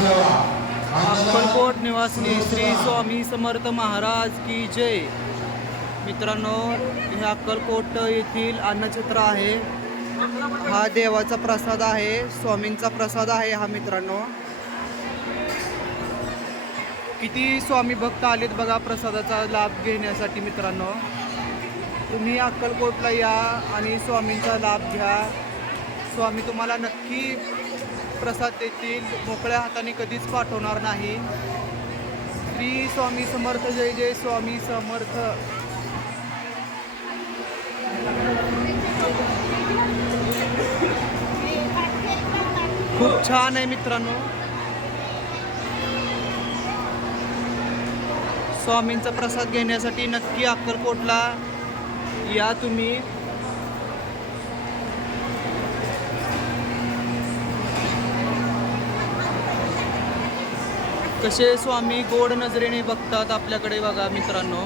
अक्कलकोट निवासिनी श्री स्वामी समर्थ महाराज की जय. मित्रांनो हे अक्कलकोट येथील अन्नछत्र आहे. हा देवाचा प्रसाद आहे स्वामींचा प्रसाद आहे हा मित्रांनो. किती स्वामी भक्त आलेत बघा प्रसादाचा लाभ घेण्यासाठी मित्रांनो. तुम्ही अक्कलकोटला या आणि स्वामींचा लाभ घ्या. स्वामी तुम्हाला नक्की प्रसाद देतील मोकळ्या हाताने कधीच पाठवणार नाही. श्री स्वामी समर्थ जय जय स्वामी समर्थ. खूप छान आहे मित्रांनो. स्वामींचा प्रसाद घेण्यासाठी नक्की अक्कलकोटला या तुम्ही. कसे स्वामी गोड नजरेने बघतात आपल्याकडे बघा मित्रांनो.